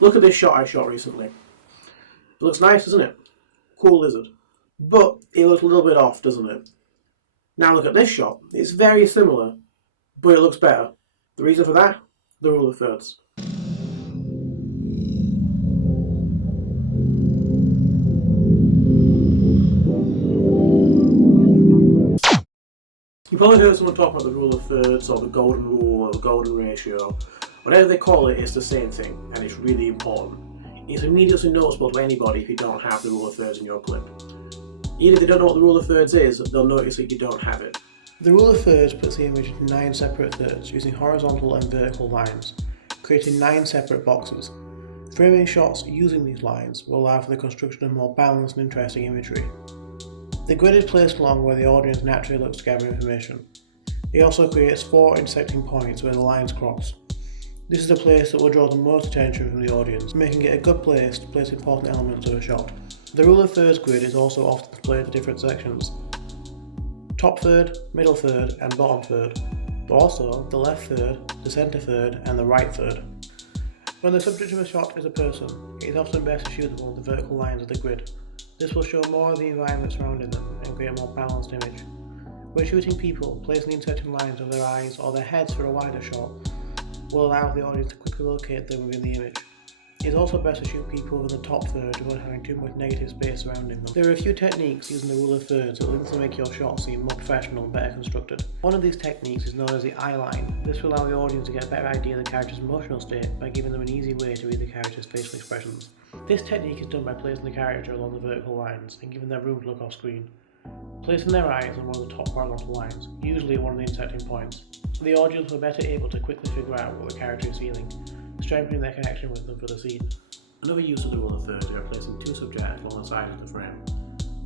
Look at this shot I shot recently. It looks nice, doesn't it? Cool lizard. But it looks a little bit off, doesn't it? Now look at this shot. It's very similar, but it looks better. The reason for that? The rule of thirds. You've probably heard someone talk about the rule of thirds or the golden rule or the golden ratio. Whatever they call it, it's the same thing, and it's really important. It's immediately noticeable to anybody if you don't have the rule of thirds in your clip. Even if they don't know what the rule of thirds is, they'll notice that you don't have it. The rule of thirds puts the image into 9 separate thirds using horizontal and vertical lines, creating 9 separate boxes. Framing shots using these lines will allow for the construction of more balanced and interesting imagery. The grid is placed along where the audience naturally looks to gather information. It also creates 4 intersecting points where the lines cross. This is the place that will draw the most attention from the audience, making it a good place to place important elements of a shot. The rule of thirds grid is also often displayed in different sections. Top third, middle third and bottom third, but also the left third, the centre third and the right third. When the subject of a shot is a person, it is often best to shoot them on the vertical lines of the grid. This will show more of the environment surrounding them and create a more balanced image. When shooting people, placing the intersecting lines of their eyes or their heads for a wider shot will allow the audience to quickly locate them within the image. It is also best to shoot people within the top third without having too much negative space surrounding them. There are a few techniques using the rule of thirds that will instantly make your shot seem more professional and better constructed. One of these techniques is known as the eye line. This will allow the audience to get a better idea of the character's emotional state by giving them an easy way to read the character's facial expressions. This technique is done by placing the character along the vertical lines and giving them room to look off screen. Placing their eyes on one of the top horizontal lines, usually at one of the intersecting points, the audience will be better able to quickly figure out what the character is feeling, strengthening their connection with them for the scene. Another use of the rule of thirds is by placing 2 subjects along the sides of the frame.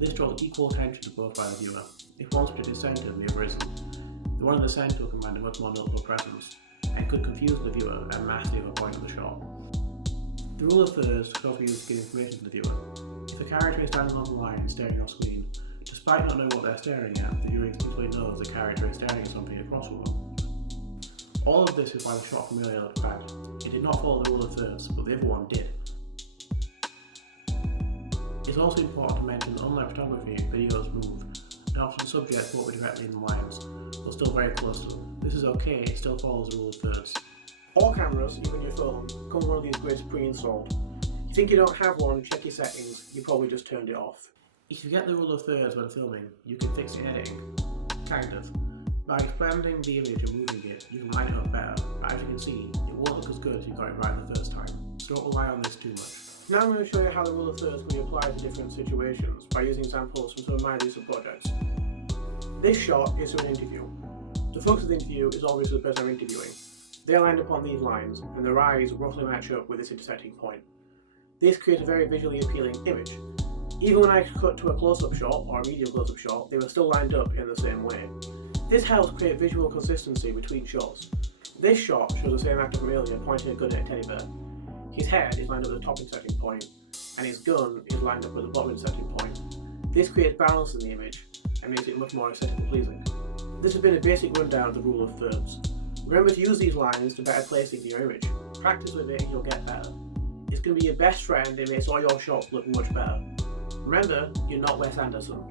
This draws equal attention to both by the viewer. If one subject is centred and the other isn't, the one in the centre will command a much more notable presence, and could confuse the viewer and mask the other point of the shot. The rule of thirds could also be used to give information to the viewer. If a character is standing on the line staring off screen, despite not knowing what they're staring at, the viewer instinctively knows the character is staring at something across from them. All of this is why the shot from earlier looked bad. It did not follow the rule of thirds, but the other one did. It's also important to mention that unlike photography, videos move, and often subjects won't be directly in the lines, but still very close to them. This is okay, it still follows the rule of thirds. All cameras, even your phone, come with one of these grids pre-installed. If you think you don't have one, check your settings, you probably just turned it off. If you get the rule of thirds when filming, you can fix it in editing. Kind of. By expanding the image and moving it, you can line it up better, but as you can see, it won't look as good if you got it right the first time, so don't rely on this too much. Now I'm going to show you how the rule of thirds can be applied to different situations by using examples from some of my recent projects. This shot is from an interview. The focus of the interview is obviously the person I'm interviewing. They're lined up on these lines, and their eyes roughly match up with this intersecting point. This creates a very visually appealing image. Even when I cut to a close-up shot, or a medium close-up shot, they were still lined up in the same way. This helps create visual consistency between shots. This shot shows the same actor from earlier pointing a gun at a teddy bear. His head is lined up with the top intersecting point, and his gun is lined up with the bottom intersecting point. This creates balance in the image, and makes it much more aesthetically pleasing. This has been a basic rundown of the rule of thirds. Remember to use these lines to better place things in your image. Practice with it and you'll get better. It's going to be your best friend, it makes all your shots look much better. Remember, you're not Wes Anderson.